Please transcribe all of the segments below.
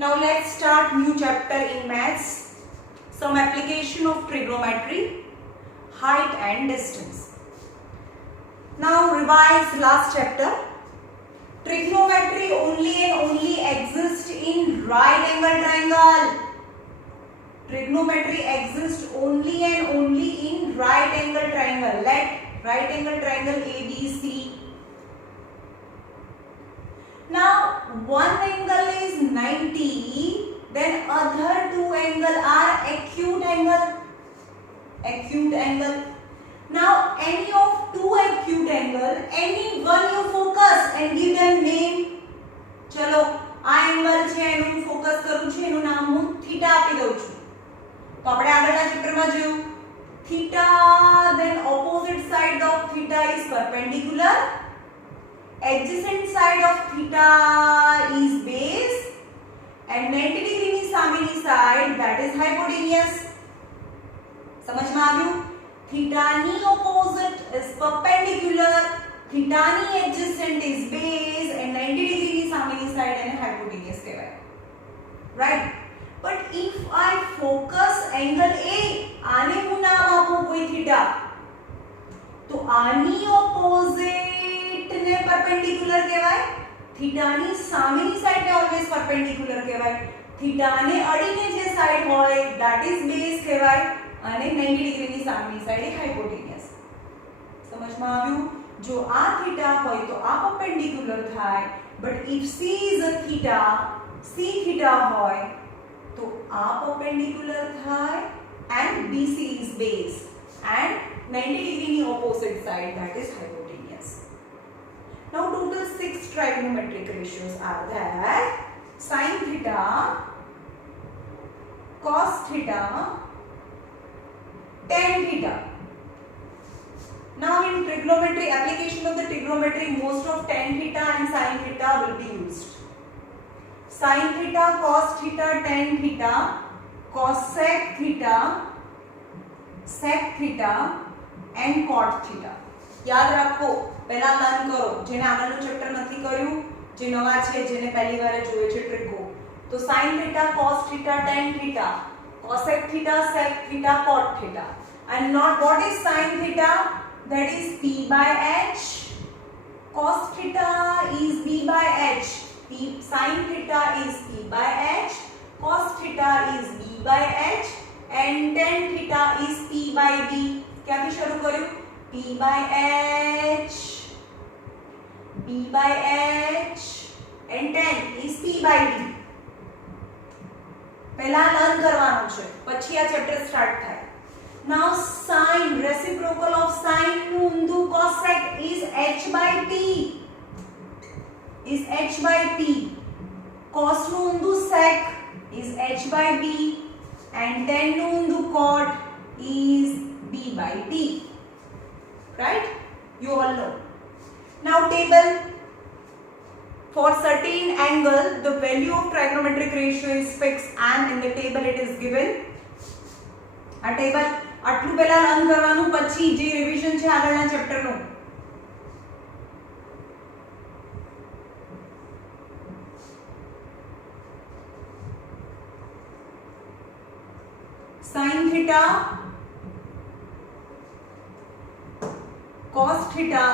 Now let's start new chapter in maths. Some application of trigonometry, height and distance. Now revise last chapter. Trigonometry only and only exists in right angle triangle. Trigonometry exists only and only in right angle triangle. Let right angle triangle ABC. Now one angle is 90, then other two angle are acute angle. Acute angle. Now any of two acute angle, any one you focus and give them name. चलो આ angle છે એનું focus કરું છું, એનું નામ હું theta આપી દઉં છું. તો આપણે આગળના ચેપ્ટરમાં જોયું theta, then opposite side of theta is perpendicular, adjacent side of theta is base and 90 degree ની સામેની side that is hypotenuse. સમજમાં આવ્યું? theta ની opposite is perpendicular, theta ની adjacent is base and 90 degree ની સામેની side એને hypotenuse કહેવાય. Right? But if I focus angle A, આને હું નામ આપું કોઈ theta, તો આની opposite ને perpendicular કહેવાય, theta ની સામેની side ને always perpendicular કહેવાય, theta ને અડીને જે side હોય that is base કહેવાય અને 90 ડિગ્રી ની સામેની side એ hypotenuse. સમજમાં આવ્યું? જો આ theta હોય તો આ perpendicular થાય, but if C is a theta, C theta હોય તો આ perpendicular થાય and BC is base and 90 degree ની opposite side that is hypotenuse. Now total 6 trigonometric ratios are there: sin theta, cos theta, tan theta. Now in trigonometry, application of the trigonometry, most of tan theta and sin theta will be used. Sin theta, cos theta, tan theta, cosec theta, sec theta and cot theta. याद रखो, पहला learn करो जेने આગળનું chapter નથી કર્યું, જે નવા છે જેને પહેલી વાર જોવે છે ટ્રિગો. તો sin theta, cos theta, tan theta, cosec theta, sec theta, cot theta. And not what is sin theta? That is p by h. Cos theta is b by h. Sin theta is p by h, cos theta is b by h and tan theta is p by b. ક્યાંથી શરૂ કર્યું? p by h, b by h and tan is p by b. પહેલા learn કરવાનું છે, પછી આ chapter start થાય. Now sin, reciprocal of sin નું ઊંધું cosec is h by p. Is h by p. Cos નું ઊંધું sec is h by b and tan નું ઊંધું cot is b by t. Right? You all know. Now table. For certain angle, the value of trigonometric ratio is fixed and in the table it is given. A table આટલું પહેલા learn કરવાનું, પછી જે revision છે આગળના ચેપ્ટરનું. sin theta, cos theta,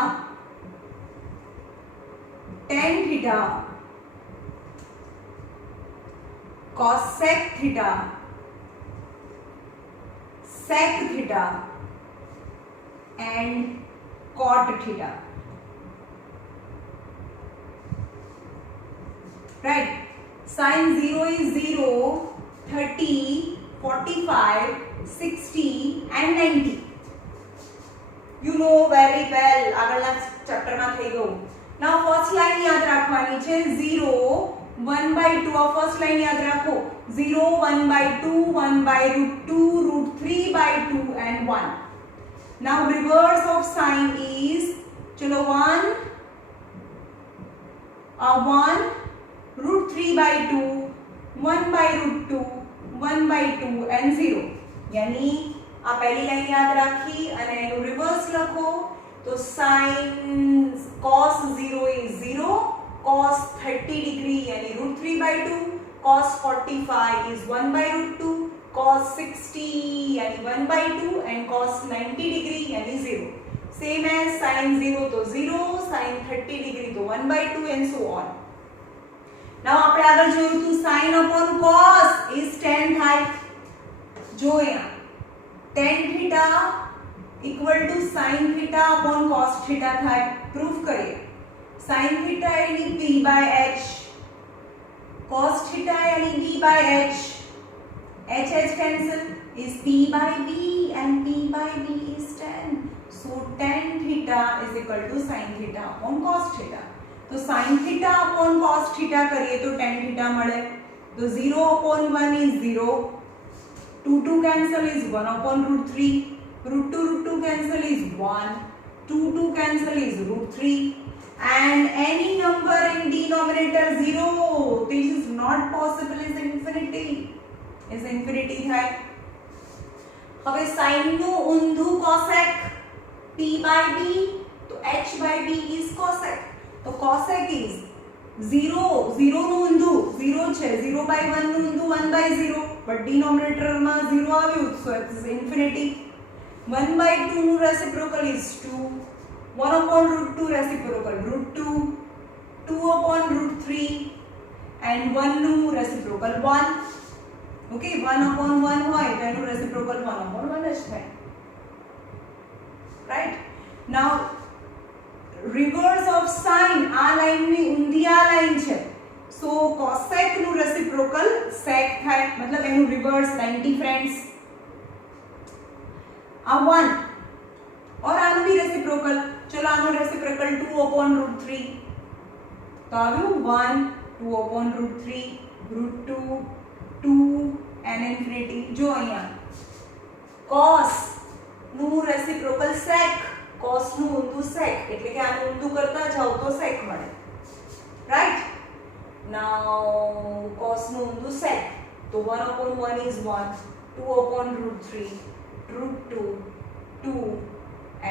tan theta, cosec theta, sec theta and cot theta. Right? Sin 0 is 0, 30, 45, 60 and 90. You know very well. આગળના ચેપ્ટરમાં થઈ ગયું. Now first line યાદ રાખવાની છે 0 1 by 2. આ first line યાદ રાખો 0 1 by 2 1 by root 2 root 3 by 2 and 1. Now reverse of sign is चलो 1 root 3 by 2 1 by root 2 1 by 2 and 0. यानी આ પહેલી લાઈન યાદ રાખી અને એનું રિવર્સ લખો તો sin cos 0 is 0, cos 30 degree यानी root 3 by 2, cos 45 is 1 by root 2, cos 60 यानी 1 by 2 and cos 90 degree यानी 0. Same as sin 0 तो 0, sin 30 degree तो 1 by 2 and so on. Now આપણે આગળ જોયું હતું sin upon cos is tan થાય. જો અહીંયા tan theta equal to sin theta upon cos theta થાય. પ્રૂફ કરીએ. sin theta यानी p by h, cos theta यानी b by h. h cancel is p by b and p by b is tan. So tan theta is equal to sin theta upon cos theta. तो sin theta upon cos theta करिए तो tan theta મળે. तो 0 upon 1 is 0. 2 cancel is 1 upon root 3. root 2 cancel is 1. 2 cancel is root 3. And any number in denominator 0, this is not possible, is infinity. Is infinity થાય. હવે sin નું ઊંધું cosec p by b, તો h by b is cosec. तो cosec is 0, 0 નું ઊંધું 0 છે, 0 by 1 નું ઊંધું 1 by 0, but denominator માં 0 આવ્યું, so it is infinity. 1 by 2 નું reciprocal is 2. 1 upon root 2 reciprocal root 2, 2 upon root 3 and 1 નું reciprocal 1. Okay, 1 upon 1 હોય તો એનું reciprocal 1 upon 1 જ થાય. Right? Now reverse of sin આ લાઈન ની ઊંધી આ લાઈન છે. So cosec નું reciprocal sec થાય, મતલબ એનું reverse 90 friends. આ 1 और આનું भी reciprocal. चलो આનો reciprocal 2 upon root 3. તો આવ્યું 1, 2 upon root 3, root 2, 2 and infinity. જો અહીંયા cos નું reciprocal sec, cos નું ઊંધું sec, એટલે કે આનું ઊંધું કરતા જાવ તો sec મળે. Right? Now cos નું ઊંધું sec, તો 1 upon 1 is 1, 2 upon root 3, root 2, 2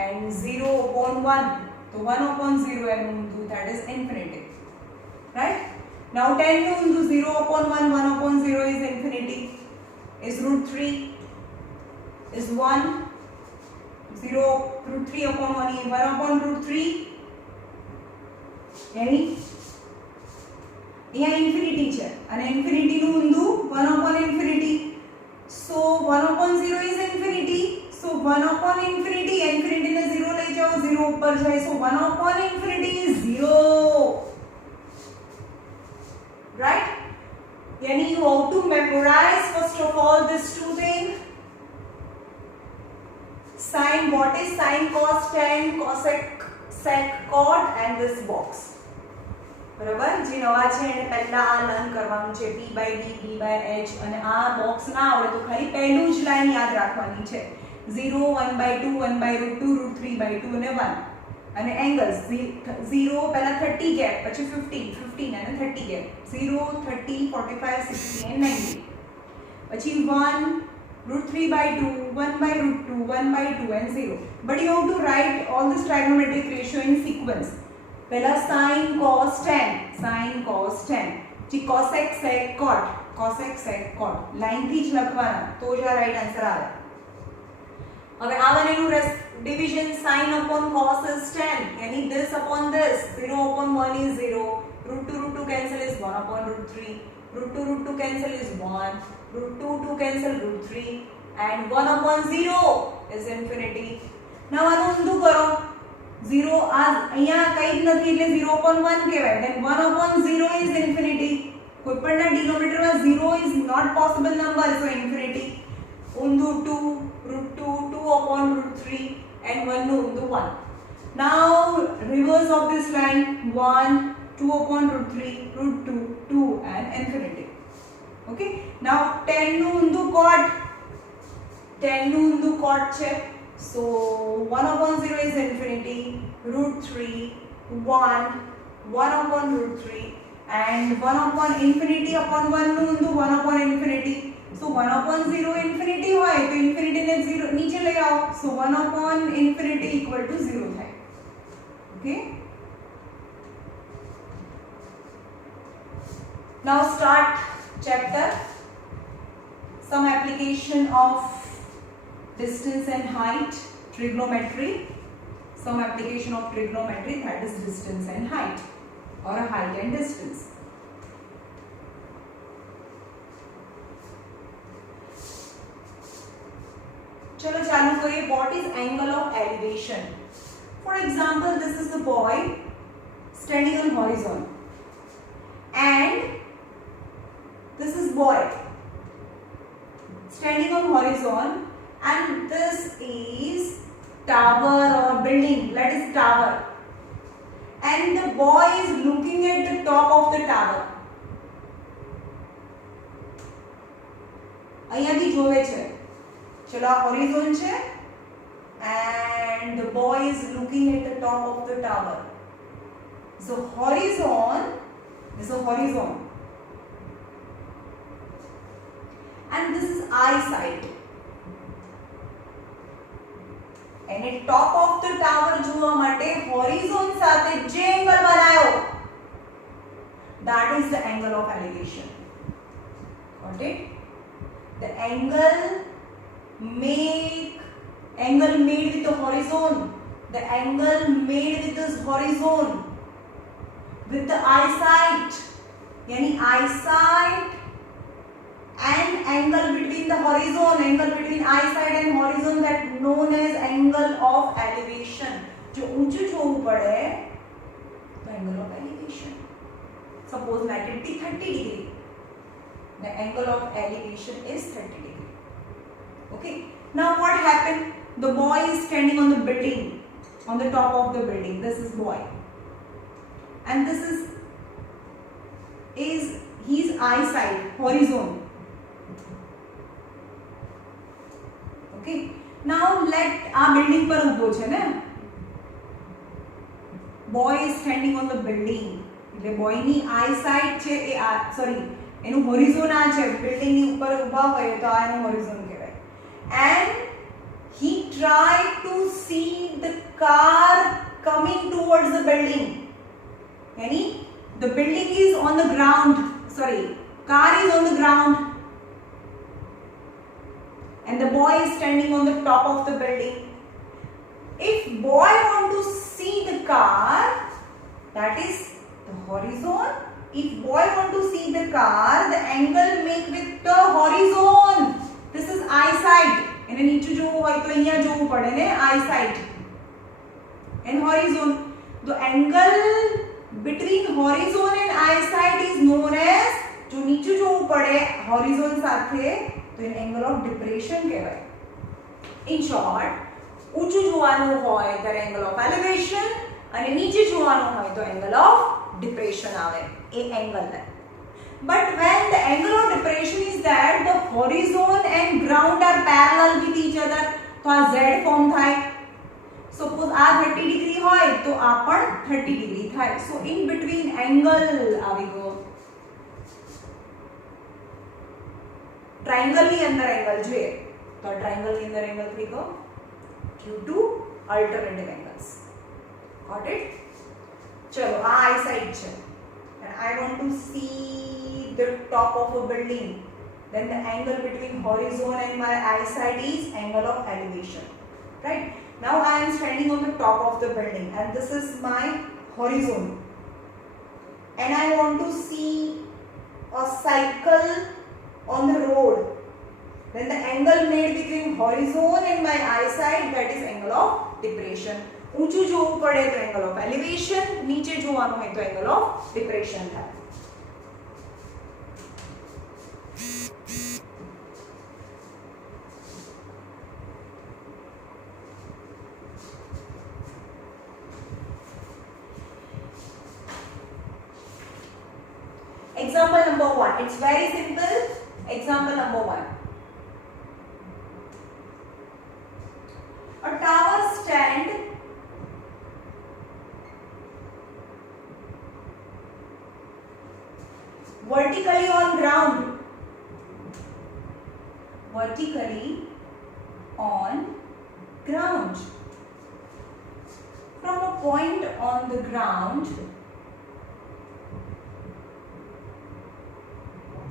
and 0 upon 1, so 1 upon 0 and ઊંધું, that is infinity. Right? Now 10 નું ઊંધું 0 upon 1, 1 upon 0 is infinity. Is root 3 is 1, 0 root 3 upon 1 is 1 upon root 3. यानी यहाँ infinity છે અને infinity નું ઊંધું 1 upon infinity. So 1 upon 0 is infinity. So 1 upon infinity, infinity ने 0 ले जाओ, 0 ऊपर जाए, so 1 upon infinity is 0. Right? Yani you have to memorize first of all this two things. Sin, what is sin, cos, tan, cosec, sec, cot and this box. બરાબર, જે નવા છે એને પહેલા આ લર્ન કરવાનું છે, p by d, b by h, અને આ બોક્સ ના આવડે તો ખાલી પહેલું જ લાઈન યાદ રાખવાની છે. 0, 1 by 2, 1 by root 2, root 3 by 2 અને 1. અને એંગલ્સ 0 પહેલા 30 ગેપ, પછી 15, 15 અને 30 ગેપ. 0, 30, 45, 60 and 90. પછી 1 root 3 by 2, 1 by root 2, 1 by 2 and 0. But you have to write all this trigonometric ratio in sequence. પહેલા sin cos tan, sin cos tan, પછી cosec sec cot, cosec sec cot. Line થી જ લખવાના તો જ આ right answer આવે. હવે આ બનેનું division sin upon cos is tan, यानी this upon this, 0 upon 1 is 0, root 2 cancel is 1 upon root 3, root 2 cancel is 1, root 2 cancel root 3 and 1 upon 0 is infinity. Now આનું ઊંધું કરો. 0 આ અહીંયા કંઈ જ નથી એટલે 0 upon 1 કહેવાય. Then 1 upon 0 is infinity. કોઈપણના denominatorમાં 0 is not possible number, so infinity. ઊંધું 2, root 2, 2 upon root 3 and 1 નું ઊંધું 1. Now reverse of this line, 1, 2 upon root 3, root 2, 2 and infinity. Okay? Now 10 નું ઊંધું cot, 10 નું ઊંધું cot છે. So 1 upon 0 is infinity, root 3, 1, 1 upon root 3 and 1 upon infinity upon 1 નું ઊંધું 1 upon infinity. So 1 upon 0 infinity હોય તો infinity ને 0 નીચે લઈ આવો. So 1 upon infinity equal to 0 થાય. Okay? Now start chapter, some application of distance and height, trigonometry, some application of trigonometry, that is distance and height or a height and distance. चलो चालू करिए. What is angle of elevation? For example, this is the boy standing on horizon and this is boy standing on horizon and this is tower or building, that is tower, and the boy is looking at the top of the tower. અહીંયાથી જોવે છે. ચલો આ horizon છે and the boy is looking at the top of the tower. So horizon is a horizon and this is eyesight. And at top of the tower જોવા માટે horizon સાથે જે angle બનાયો, that is the angle of elevation. Got it? The angle made with the horizon, the angle made with this horizon, with the eyesight, yani eyesight and angle between the horizon, angle between eyesight and horizon, that known as angle of elevation. जो ऊंचू જોવું પડે तो angle of elevation. Suppose let it be 30 degree. The angle of elevation is 30 degree. Okay. Now what happened? The boy is standing on the building, on the top of the building. This is boy, and this is his eyesight, horizon. Okay. Now let our building पर ऊभો છે ને. Boy is standing on the building. એટલે boy ની eyesight છે એ sorry એનું horizon આ છે. building ની ઉપર ઊભા હોય તો આ એનું horizon કહેવાય. And he tried to see the car coming towards the building. Yani the building is on the ground, sorry, car is on the ground and the boy is standing on the top of the building. If boy want to see the car, that is the horizon. If boy want to see the car, the angle make with the horizon. This is eyesight. એને નીચે જોવું હોય તો અહીંયા જોવું પડે ને, eyesight and horizon. The angle between horizon and eyesight is known as, જો નીચે જોવું પડે horizon સાથે તો એને angle of depression કહેવાય. In short, ઊંચું જોવાનું હોય ત્યારે angle of elevation અને નીચે જોવાનું હોય તો angle of depression આવે. એ angle થાય. But when the angle of depression is that the horizon and ground are parallel with each other, तो आ Z form થાય. Suppose आ 30 degree હોય तो आ પણ 30 degree થાય. So in between angle આવી ગયો. Triangle ની અંદર angle જોઈએ તો triangle ની અંદર angle થઈ ગયો due to alternative angles. Got it? ચલો આ eyesight છે. And I want to see the top of a building, then the angle between horizon and my eyesight is angle of elevation. Right? Now I am standing on the top of the building and this is my horizon and I want to see a cycle on the road. Then the angle made between horizon and my eyesight, that is angle of depression. ઊંચું જોવું પડે તો angle of elevation, નીચે જોવાનું હોય તો angle of depression થાય. Example number 1. It's very simple. Example number 1. A tower stand vertically on ground. Vertically on ground. From a point on the ground,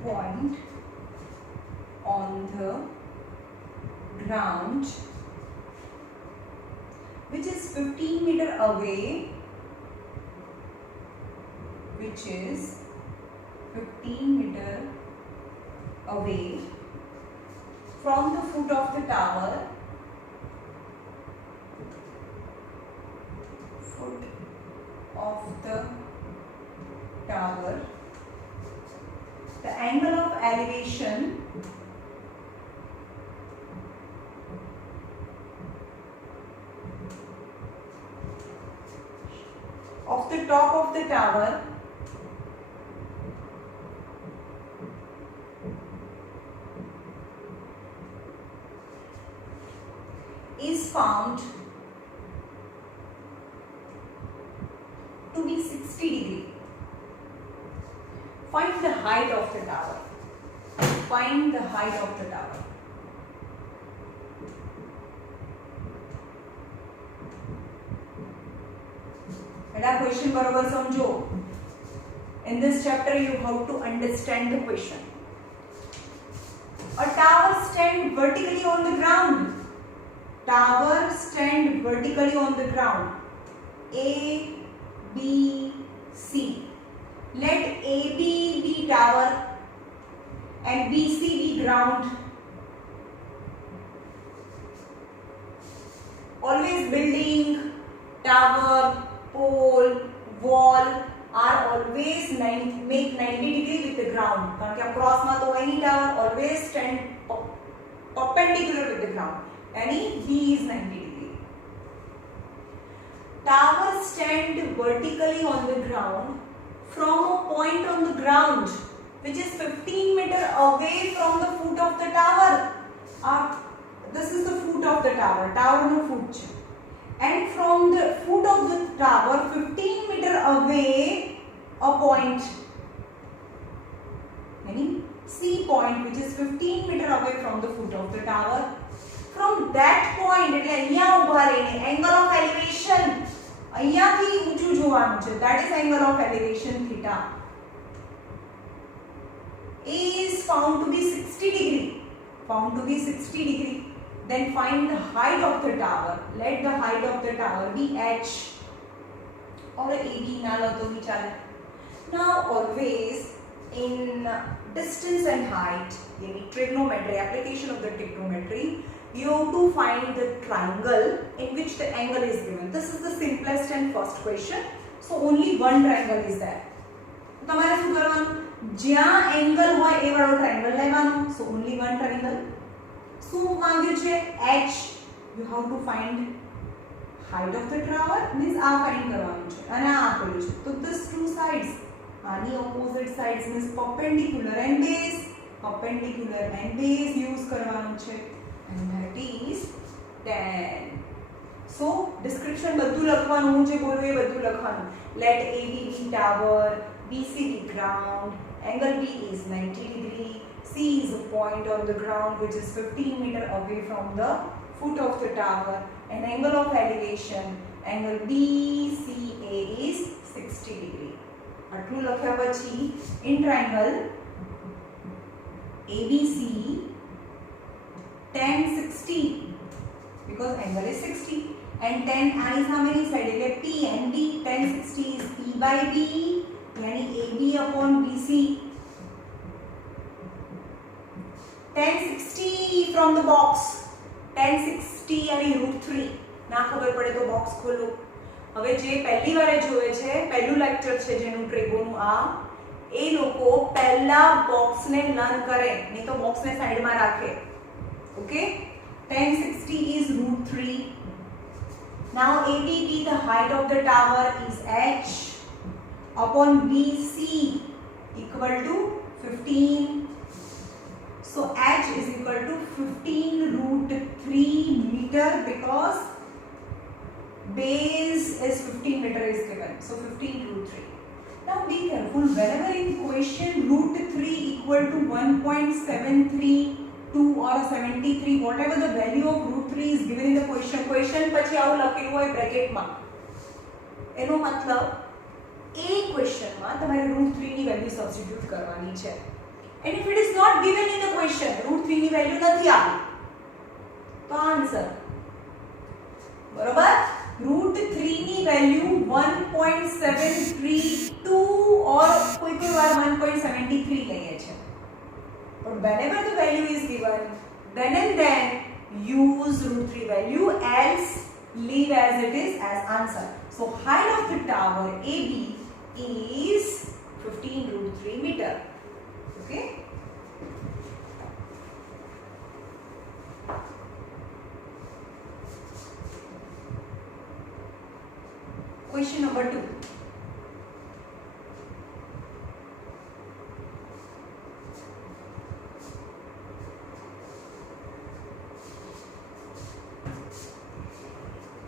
point on the ground which is 15 meter away, which is 15 meter away from the foot of the tower, the angle of elevation of the top of the tower is found to be 60 degree. Find the height of the tower. Find the height of the tower. बेटा question बरोबर समझो. In this chapter you have to understand the question. A tower stand vertically on the ground. Tower stand vertically on the ground. A, B, C. Let AB be tower and BC be ground. Always building, tower, pole, wall are always make 90 degree with the ground. कारण कि across में तो any tower always stand perpendicular with the ground. यानी B is 90 degree. Tower stand vertically on the ground from a point on the ground which is 15 meter away from the foot of the tower. This is the foot of the tower. Tower no foot. And from the foot of the tower 15 meter away a point, meaning C point, which is 15 meter away from the foot of the tower. From that point એટલે અહીંયા ઊભા રહીને angle of elevation અહીંયાથી ઊંચું જોવાનું છે. that is angle of elevation theta. A is found to be 60 degree. Found to be 60 degree. Then find the height of the tower. Let the height of the tower be h. Or AB na lo to bhi chale. Now always in distance and height, in trigonometry, application of the trigonometry, you have to find the triangle in which the angle is given. This is the simplest and first question. So only one triangle is there. તમારે શું કરવાનું? જ્યાં angle હોય એ વાળો triangle લેવાનો. So only one triangle. શું માંગ્યું છે? h. You have to find height of the tower, means આ find કરવાનું છે અને આ આપેલું છે. તો this two sides, આની opposite sides means perpendicular and base. Perpendicular and base use કરવાનું છે. And that is 10. So description બધું લખવાનું, હું જે બોલું એ બધું લખવાનું. Let AB be tower, BC be ground, angle B is 90 degree, C is a point on the ground which is 15 meter away from the foot of the tower, and angle of elevation, angle BCA is 60 degree. આટલું લખ્યા પછી in triangle ABC tan 60 because angle is 60 and tan આની સામેની side એટલે P and B. tan 60 is P by B यानी AB upon BC. tan 60 from the box. tan 60 यानी √3. ના ખબર પડે તો બોક્સ ખોલો. હવે જે પહેલી વારે જોવે છે, પહેલું લેક્ચર છે જેનું ટ્રેગોનું આ, એ લોકો પહેલા બોક્સને લર્ન કરે, નહીં તો બોક્સને સાઈડમાં રાખે. Okay, tan 60 is √3. Now ABB, the height of the tower is h upon BC equal to 15. So h is equal to 15√3 meter because base is 15 meter is given. So 15√3. Now be careful, whenever in question √3 equal to 1.732 or 73, whatever the value of √3 is given in the question પછી આવું લખેલું હોય બ્રેકેટમાં, એનો મતલબ એ ક્વેશ્ચનમાં તમારે √3 ની value substitute કરવાની છે. and if it is not given in the question, √3 ની વેલ્યુ નથી આપી તો આન્સર બરોબર √3 ની વેલ્યુ 1.732 or કોઈ વાર 1.73 લઈએ છે but whenever the value is given then and then use √3 value, else leave as it is as answer. So height of the tower AB is 15 √3 meter. Okay. Question number 2.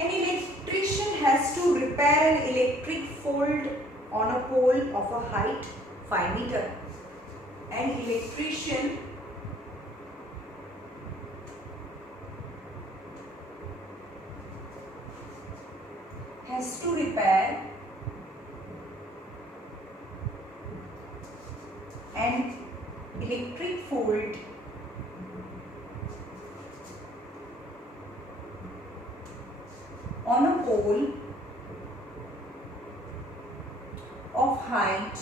An electrician has to repair an electric fault on a pole of a height 5 meter. An electrician has to repair an electric fault on a pole of height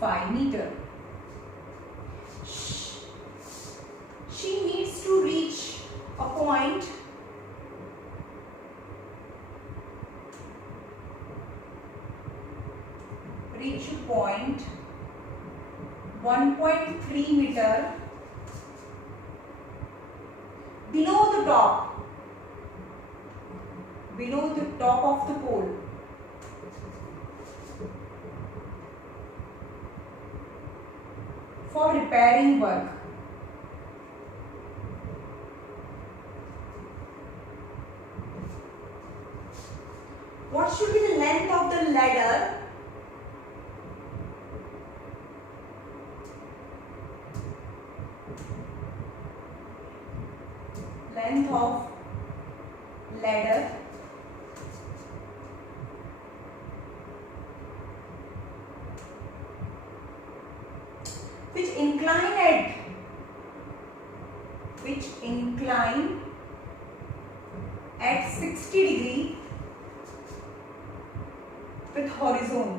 5 meter. She needs to reach a point reach a point 1.3 meter below the top of the pole for repairing work. What should be the length of the ladder which incline at 60 degree with horizon.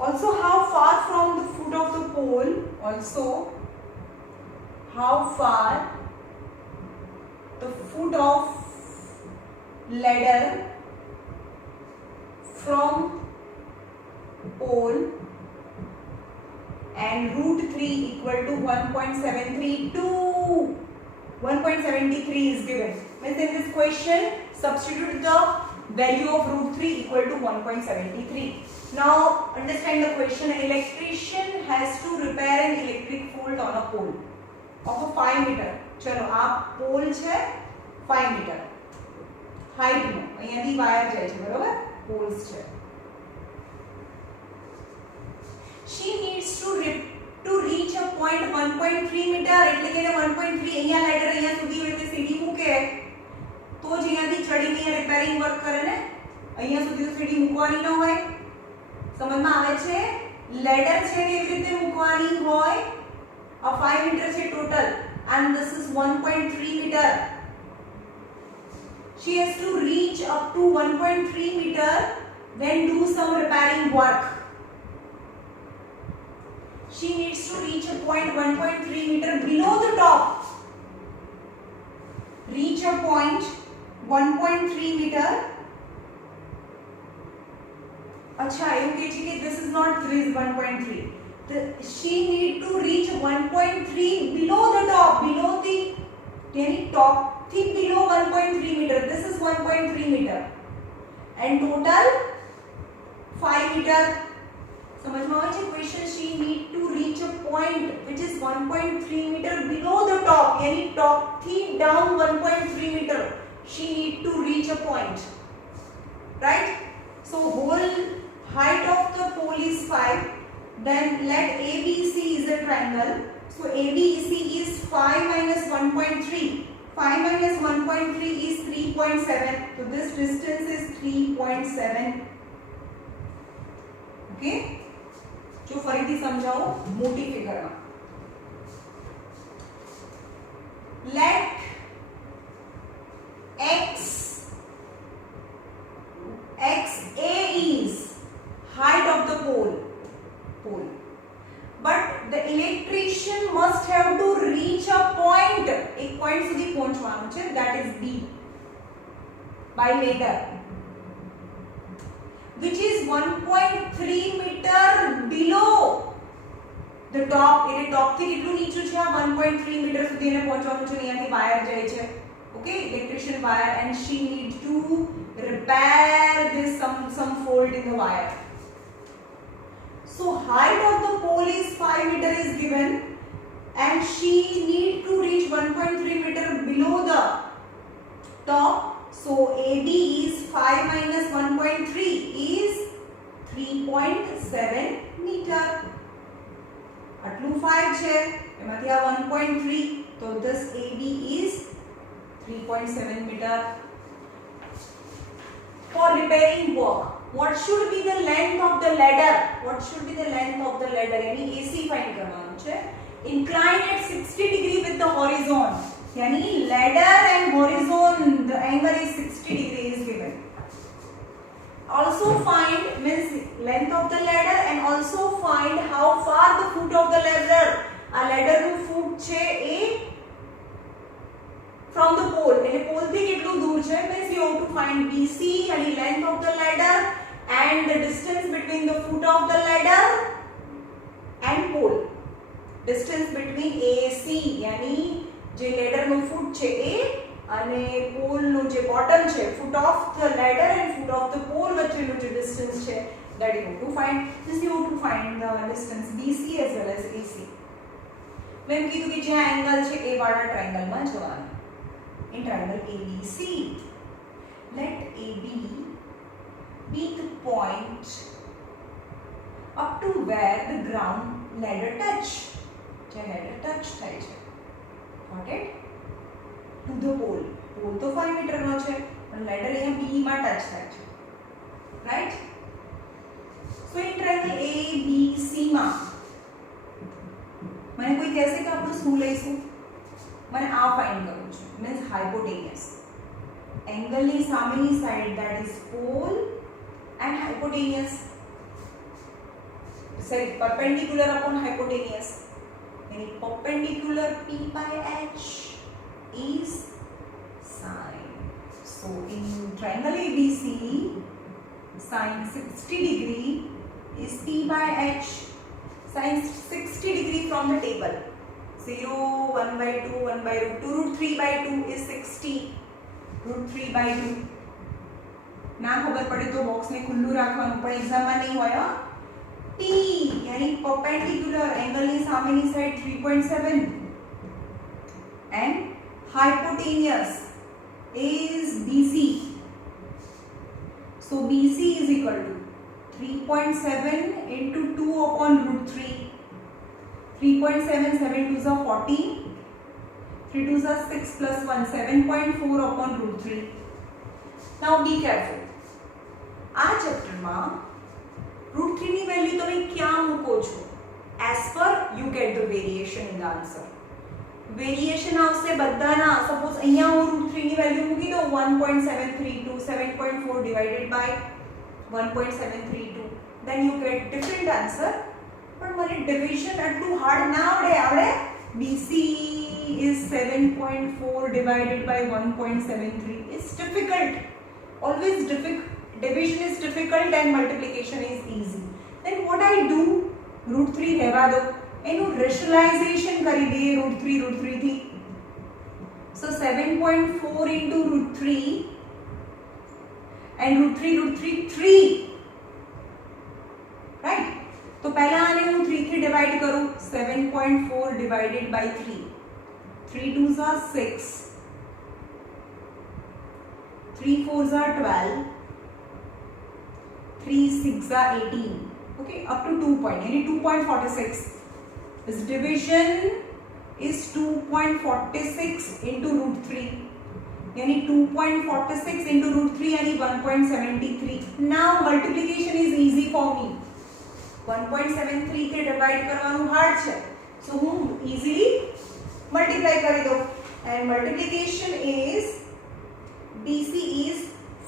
Also, how far from the foot of the pole, how far the foot of ladder from pole, and √3 equal to 1.732. 1.73 is given. Means in this question, substitute the value of √3 equal to 1.73. Now understand the question. An electrician has to repair an electric fault on a pole of a 5 meter. चलो आप पोल છે 5 metre height નો અહીંયાથી wire જાય છે બરોબર poles છે. She needs to reach a point 1.3 meter એટલે કે 1.3 અહીંયા લાઈટર અહીંયા સુધી હોય તે સીડી મૂકે તો જ અહીંયાથી ચડીને અહીંયા રિપેરિંગ વર્ક કરે ને અહીંયા સુધી તો સીડી મૂકવાની ન હોય. સમજમાં આવે છે લેડર છે કેવી રીતે મૂકવાની હોય. આ 5 મીટર છે total and this is 1.3 meter. She has to reach up to 1.3 meter then do some repairing work. She needs to reach a point 1.3 meter below the top. Reach a point 1.3 meter. अच्छा એવું કહે છે કે this is not 1.3. She need to reach 1.3 below the top, below the यानी top થી below 1.3 meter. This is 1.3 meter and total 5 meter. समझ में આવે છે question. She need to reach a point which is 1.3 meter below the top यानी top થી down 1.3 meter. She need to reach a point, right? So whole height of the pole is 5. Then let ABC is a triangle. So ABC is 5 minus 1.3. 5 minus 1.3 is 3.7. So this distance is 3.7. Okay? जो फरीથી समझाओ मोटी figure में. Let xa is height of the pole, but the electrician must have to reach a point, एक point સુધી પહોંચવાનું છે, that is B, by ladder, which is 1.3 meter below the top. એટલે top થી કેટલું નીચું છે? આ 1.3 મીટર સુધી એને પહોંચવાનું છે. અહીંયાથી વાયર જાય છે, okay, electrician wire, and she need to repair this some fault in the wire. So height of the pole is 5 meter is given, and she need to reach 1.3 meter below the top. So AD is 5 minus 1.3 is 3.7 meter. આટલું 5 છે, એમાંથી આ 1.3, તો this AD is 3.7 meter. For repairing work, what should be the length of the ladder? What should be the length of the ladder? यानी AC find करवाना है. Incline at 60 degree with the horizon. यानी ladder and horizon, the angle is 60 degree is given. Also find means length of the ladder, and also find how far the foot of the ladder. A ladder નું foot છે એ from the pole, એટલે pole થી કેટલું દૂર છે, means you have to find BC, यानी length of the ladder, and the distance between the foot of the ladder and pole. Distance between AC, यानी જે ladder નું foot છે એ અને pole નું જે bottom છે, foot of the ladder and foot of the pole વચ્ચેનું જે distance છે, that you have to find. This you have to find the distance BC as well as AC. મેં કીધું કે જ્યાં એંગલ છે એ વાળા ટ્રાયંગલમાં જવાનું. In triangle ABC, let AB be the point up to where the ground ladder touch. જે ladder touch થાય છે. Got it? To the pole. Pole તો 5 મીટર નો છે, પણ ladder અહીંયા B માં touch થાય છે. Right? So in triangle ABC માં મને કોઈ કહેશે કે આપણે શું લઈશું? મને આ ફાઇન્ડ કરવું છે, means hypotenuse. Angle ની સામેની side, that is pole, and hypotenuse. Sorry, perpendicular upon hypotenuse. Meaning perpendicular P by H is sine. So in triangle ABC, sine 60 degree is P by H. Sine 60 degree from the table. 0, 1 by 2, 1 by root 2, root 3 by 2 is 60. Root 3 by 2. ना खबर पड़े तो box में खुल्लू રાખવાનું, પણ એક્ઝામમાં નહીં હોય. P यानी perpendicular angle ની સામેની side 3.7, and hypotenuse is BC. So BC is equal to 3.7 into 2 upon root 3. 3.7, 7 2s are 14, 3 2s are 6 plus 1, 7.4 upon root 3. Now be careful. આ ચેપ્ટરમાં root 3 ની વેલ્યુ તમે ક્યાં મૂકો છો? As per you get the variation in the answer. Variation આવશે બધાના. Suppose અહીંયા હું root 3 ની વેલ્યુ મૂકી દઉં 1.732, 7.4 divided by 1.732, then you get different answer. પણ મને division આટલું hard ના આવડે. BC is 7.4 divided by 1.73. It's difficult. Always difficult. Division is difficult and multiplication is easy. Then what I do? root 3 રહેવા દો, એનું rationalization કરી દઈએ root 3 થી. So 7.4 into root 3 and root 3 right? तो पहला आने हूँ 3 થી डिवाइड करूँ. 7.4 divided by 3. 3 2s are 6. 3 4s are 12. 3 6 are 18. Okay, up to 2 point, यानी 2.46. This division is 2 2.46 into root 3 यानी 2.46 into root 3 यानी 1.73. Now multiplication is easy for me. 1.73 થી ડિવાઇડ કરવાનું હાર્ડ છે, so હું easily multiply કરી દઉં. And multiplication is BC is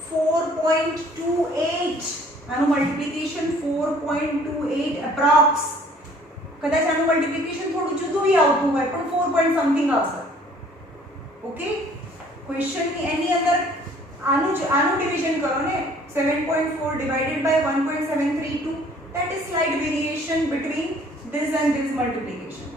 4.28. આનું multiplication 4.28 approx. કદાચ આનું multiplication થોડું જુદું બી આવતું હોય પણ 4 point something આવશે. ઓકે, ક્વેશ્ચન ની એની અંદર આનું ડિવિઝન કરો ને, 7.4 divided by 1.732. That is slight variation between this and this multiplication.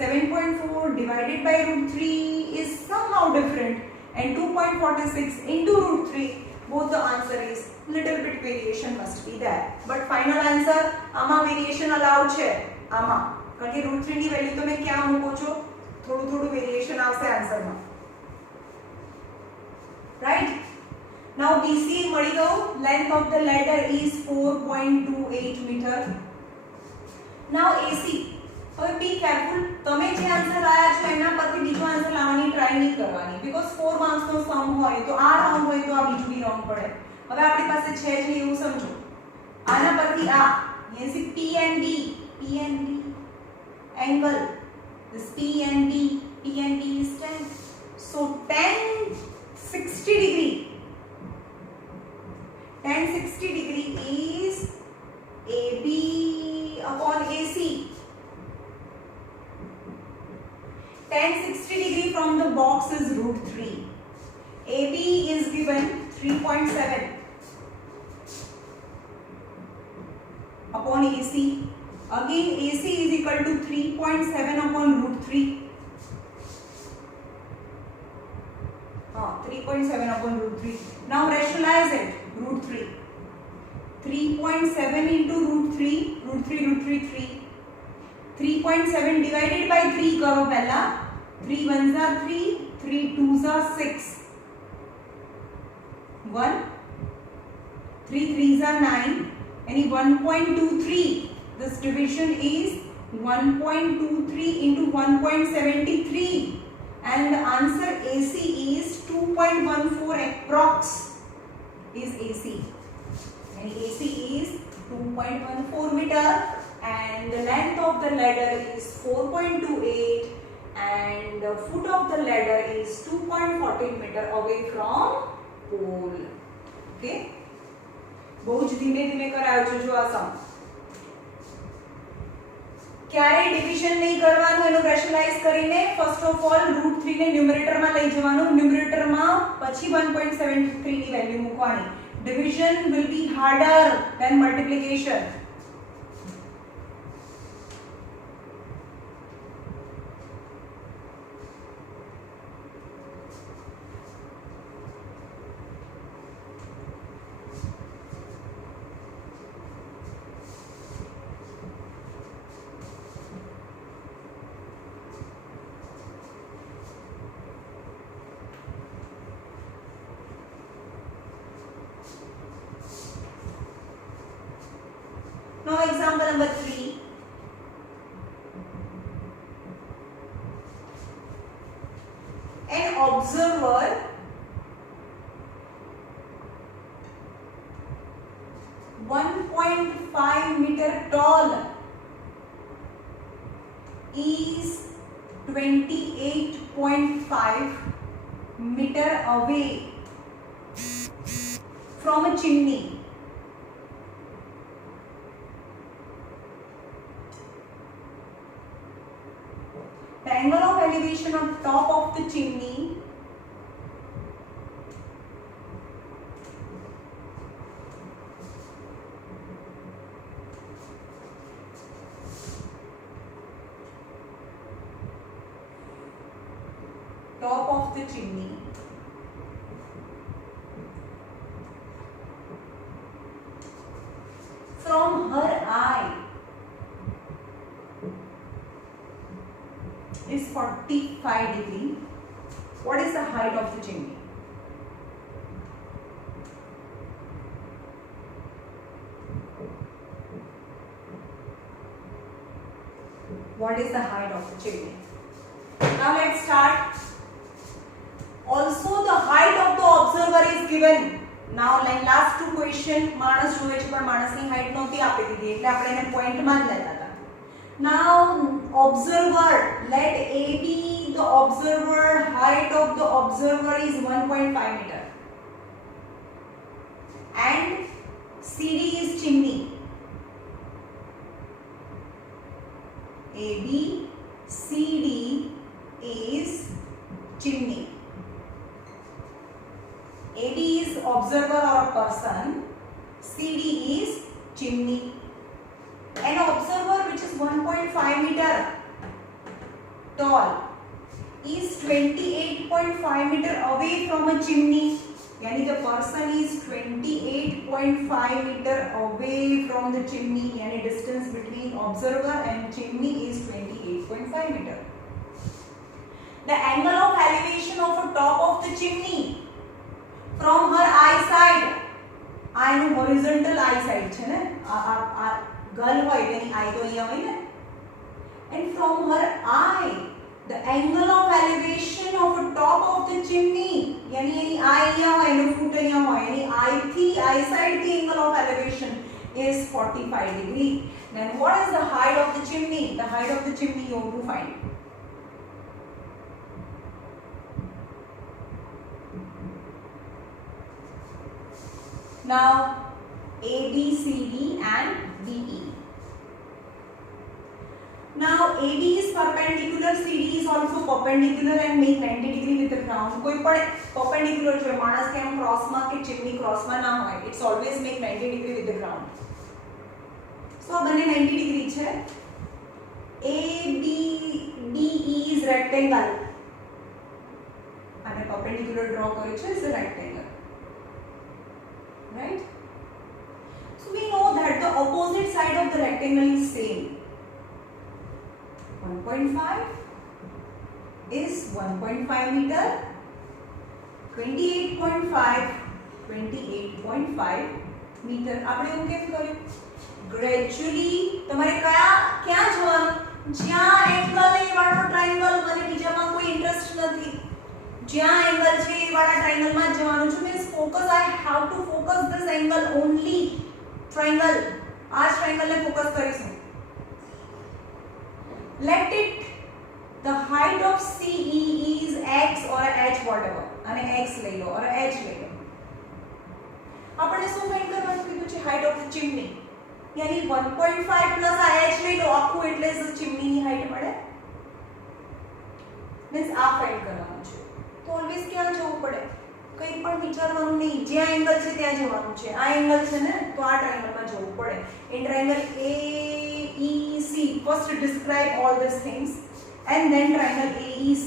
7.4 divided by root 3 is somehow different, and 2.46 into root 3, both the answer is little bit variation must be there. But final answer આમાં variation allowed છે આમાં, કારણ કે root 3 ની value તમે ક્યાં મૂકો છો, થોડું variation આવશે આન્સરમાં. Right? Now BC મળી ગયો. Length of the ladder is 4.28 meter. Now AC. હવે be careful, તમે જે આન્સર લાયા છો એના પરથી બીજો આન્સર લાવવાની ટ્રાય નહીં કરવાની, because 4 માર્ક્સ નો સમ હોય તો આ રોંગ હોય તો આ બીજું બી રોંગ પડે. હવે આપણી પાસે છે જ એવું સમજો, આના પરથી આ યે P and D angle, this P and D is 10, so tan 60 degree is AB upon AC. Tan 60 degree from the box is root 3. AB is given 3.7 upon AC. Again AC is equal to 3.7 upon root 3. 3.7 upon root 3. Now rationalize it. Root 3. 3.7 into root 3. 3. 3.7 divided by 3 करो पहला. 3 ones are 3. 3 twos are 6. 1. 3 threes are 9. यानी 1.23. This division is 1.23 into 1.73. And the answer AC is 2.14 approx is AC. And AC is 2.14 meter, and the length of the ladder is 4.28, and the foot of the ladder is 2.14 meter away from pole. Okay? बहुत धीमे धीमे करायो जो आ सम. ક્યારે division નહીં કરવાનું, એનું રેશનલાઇઝ કરીને ફર્સ્ટ ઓફ ઓલ રૂટ 3 ને ન્યુમરેટર માં લઈ જવાનું, ન્યુમરેટર માં પછી 1.73 ની વેલ્યુ મૂકવાની. Division will be harder than multiplication. Now example number 3. An observer (1.5 meter tall) is 28.5 meter away from a chimney. The angle of elevation on top of the chimney from her eye is 45 degree. What is the height of the chimney? What is the height of the chimney? Now let's start. Also the height of the observer is given. Now like last two question માણસ જોવે છે પણ માણસની height નહોતી આપી દીધી એટલે આપણે એને પોઈન્ટમાં જ લેતા હતા. Now observer, let A be the observer. Height of the observer is 1.5 meter and CD is chimney. AB CD is chimney. AB is observer or a person, CD is chimney. An observer which is 1.5 meter tall is 28.5 meter away from a chimney. Yani the person is 28.5 meter away from the chimney. Yani distance between observer and chimney is 28.5 meter. The angle of elevation of a top of the chimney from her eye side, eye નું horizontal eye side છે ને, આ girl હોય તેની eye તો અહીંયા હોય ને, and from her eye the angle of elevation of a top of the chimney, यानी એની eye અહીંયા હોય એનું foot અહીંયા હોય, એની eye થી eye side થી angle of elevation is 45 degree. Then what is the height of the chimney? The height of the chimney you have to find. Now A, B, C, D and D, E. Now AB is perpendicular, CD is also perpendicular and make 90 degree with the ground. कोई पण perpendicular जो मानस के हम cross में के chimney cross में ना होए, it's always make 90 degree with the ground. So बने 90 degree छे. A, B, D, E is rectangle. आने perpendicular draw करे छे is a rectangle. Right? So we know that the opposite side of the rectangle is same. 1.5 is 1.5 meter. 28.5 meter. આપણે એવું કેમ કર્યું? Gradually તમારે ક્યાં જવાનું? જ્યાં એંગલ એ વાળો ટ્રાયેંગલ, મને બીજામાં કોઈ ઇન્ટરેસ્ટ નથી. જ્યાં એંગલ છે એ વાળા ટ્રાયેંગલમાં જવાનું છે. Means focus I how two focus this angle only triangle. આ જ ટ્રાયેંગલને ફોકસ કરીશું. Let it the height of CE is x or h whatever, અને x લઈ લો or h લઈ લો. આપણે શું ફાઇન્ડ કરવાનું કીધું છે? હાઈટ ઓફ ધ ચિમની, यानी 1.5 પ્લસ આ h લઈ લો આખું એટલે જ ચિમનીની હાઈટ મળે. મીન્સ આ ફાઇન્ડ કરવાનું છે. તો ઓલવેઝ ક્યાં જવું પડે? કંઈ પણ વિચારવાનું નહીં, જ્યાં એંગલ છે ત્યાં જવાનું છે. આ એંગલ છે ને તો આ ટ્રાયેંગલમાં જવું પડે. In triangle AEC, first describe all these things and then triangle AEC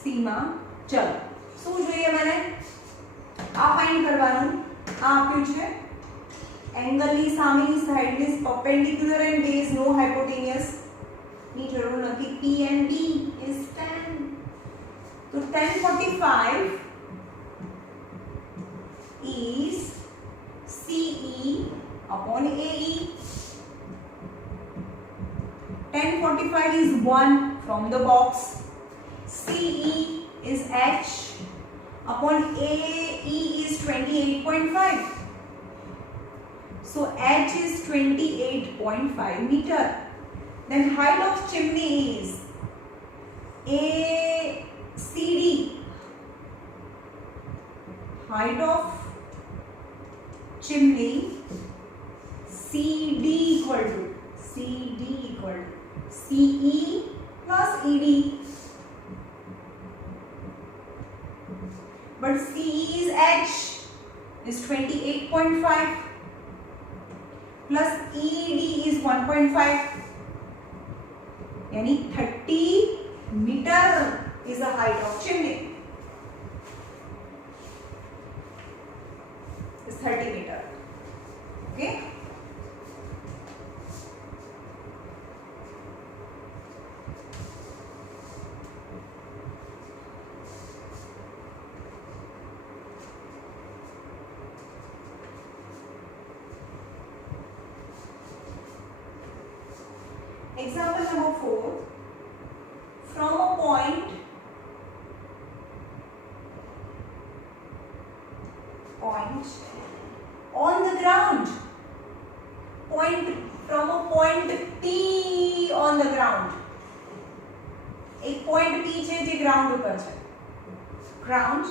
C માં ચલો શું જોઈએ મને? આ ફાઇન્ડ કરવાનું. આ આપ્યું છે એંગલની સામેની side means perpendicular and base, no hypotenuse ની જરૂર નથી. P and D is 10. તો 1045 is CE upon AE. 1045 is 1 from the box. CE is H upon AE is 28.5. So H is 28.5 meter. Then height of chimney is ACD. Height of chimney CD equal to CE plus ED. But CE is H is 28.5 plus ED is 1.5. Yani 30 meter is the height of chimney. It's 30 meter. Okay. Example number 4. on the ground. Point from a point P on the ground. एक point P છે જે ground ઉપર છે. Ground.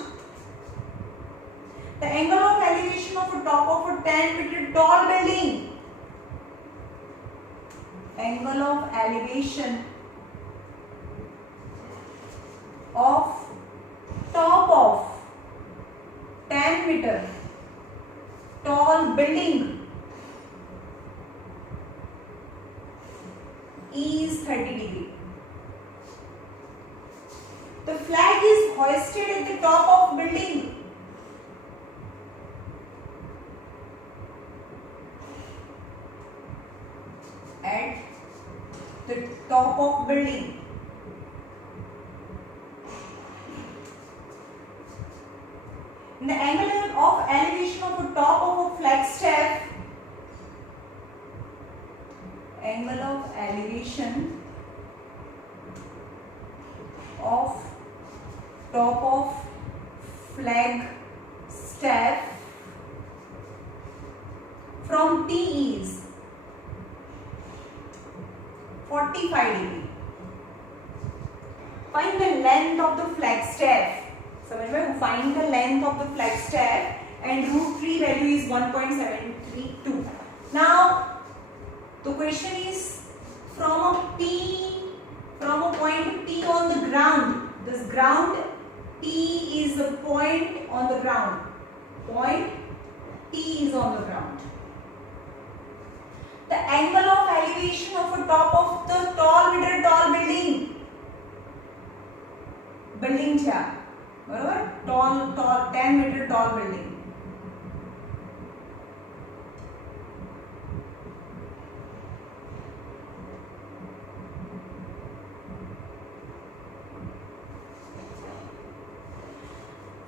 The angle of elevation of a top of a 10-meter tall building. Angle of elevation of top of 10-meter tall building is 30 degree. The flag is hoisted at the top of building. At the top of building. The angle of elevation of the top of a flagstaff. Angle of elevation of top of flagstaff from T is 45 degree. Find the length of the flagstaff. समझ में? Find the length of the flagstaff and √3 value is 1.732. Now the question is from a point P on the ground. This ground P is a point on the ground. Point P is on the ground. The angle of elevation of a top of the tall building. Building છે બરાબર? tall 10 meter tall building.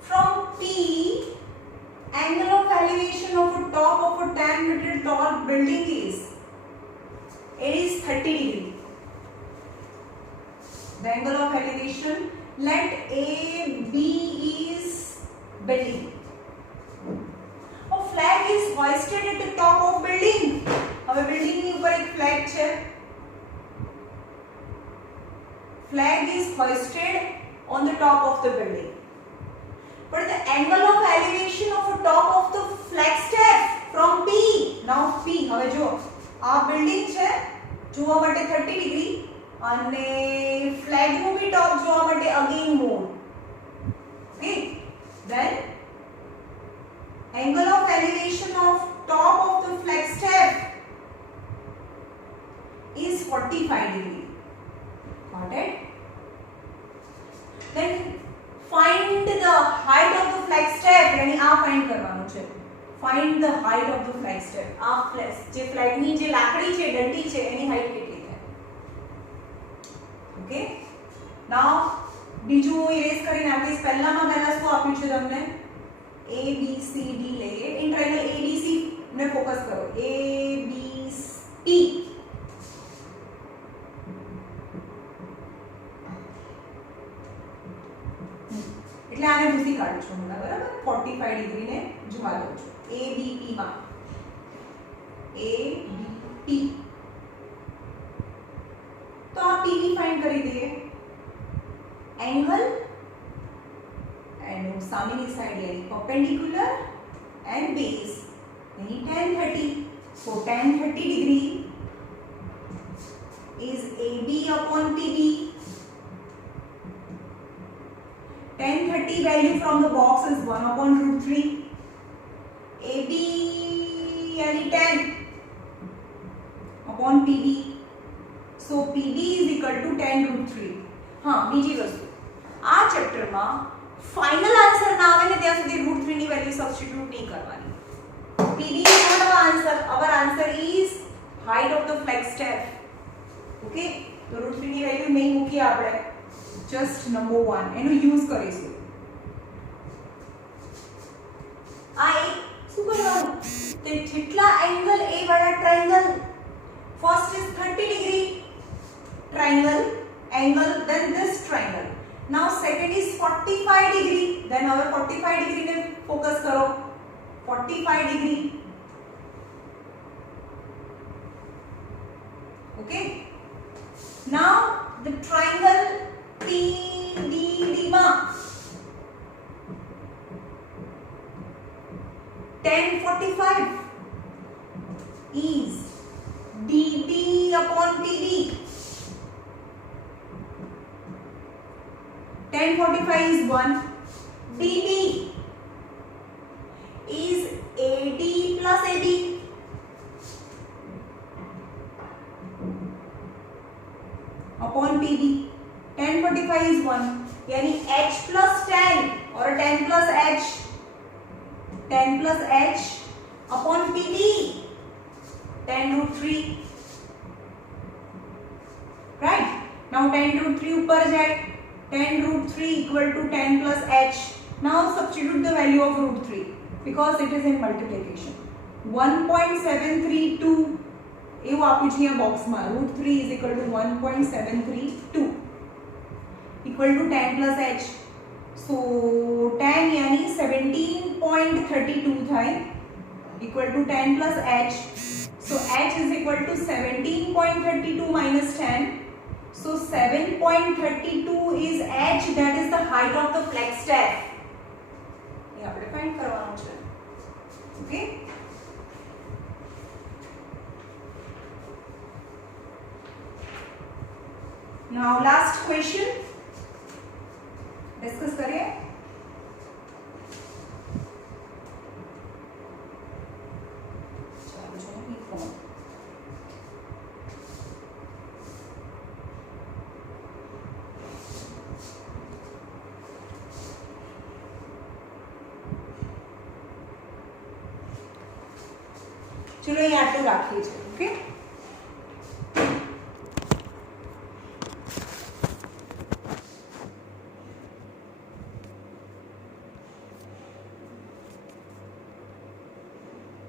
From P, angle of elevation of a top of a 10 meter tall building is 30 degree. The angle of elevation, let AB is building. A flag is hoisted at the top of building. હવે building ની ઉપર એક flag છે. Flag is hoisted on the top of the building. But the angle of elevation of the top of the flagstaff from P. Now P, હવે જો આ building છે જોવા માટે 30 degree અને flag નું બી top જોવા માટે again more. Okay, then angle of elevation of top of the flagstaff is 45 degree. Got it? Then find the height of the flagstaff. यानी आ find करવાનું છે. Find the height of the flagstaff. આ જે flag ની જે લાકડી છે દંડી છે એની height કેટલી થાય? Okay. Now બીજું હું erase કરી નાખીશ. પહેલામાં પહેલા શું આપ્યું છે તમને? A B C D લઈએ. ઇન ટ્રાયંગલ ABC ને ફોકસ કરો. A B P. એટલે આને ભૂસી કાઢું છું હમણાં બરાબર 45 ડિગ્રી ને જોવા દઉં છું ABP માં ABP તો આ PB ફાઇન્ડ કરી દઈએ એંગલ એન્ડ સામેની સાઈડ લેવી perpendicular and base यानी tan 30 so tan 30 degree is AB upon PB. Tan 30 value from the box is 1 upon √3. AB यानी 10 upon PB. So PB is equal to 10 √3. हाँ बीजी वस्तु आ chapter में final answer ना आवे ने ત્યાં સુધી √3 ની વેલ્યુ સબસ્ટિટ્યુટ નહીં કરવાની. PB is not our answer. Our answer is height of the flagstaff. Okay, તો √3 ની વેલ્યુ નહીં મૂકી આપણે. Just number 1 એનો યુઝ કરીશું. આ એક શું કરવાનું તે જેટલા એંગલ A વાળા triangle first is 30 degree triangle angle then this triangle. Now second is 45 degree then હવે 45 degree ને ફોકસ કરો. 45 degree. Okay. Now the triangle TDD tan 45 is DD upon TD. Tan 45 is 1. DD is AD plus AD. Upon TD. Tan 45 is 1. यानी H plus tan और tan plus H. Tan plus H upon TD. Tan root 3. Right? Now tan root 3 ऊपर जाए. Tan root 3 equal to tan plus H. Now substitute the value of root 3 because it is in multiplication. 1.732 એવું આપ્યું છે આ બોક્સમાં. root 3 is equal to 1.732 equal to tan plus H. So tan यानी 17.32 થાય equal to tan plus H. So H is equal to 17.32 minus 10. So 7.32 is H, that is the height of the flagstaff. ये આપણે find કરવાનું છે. Okay. Now last question. Discuss करिए. चलो ये आटલું રાખીએ છીએ. ઓકે.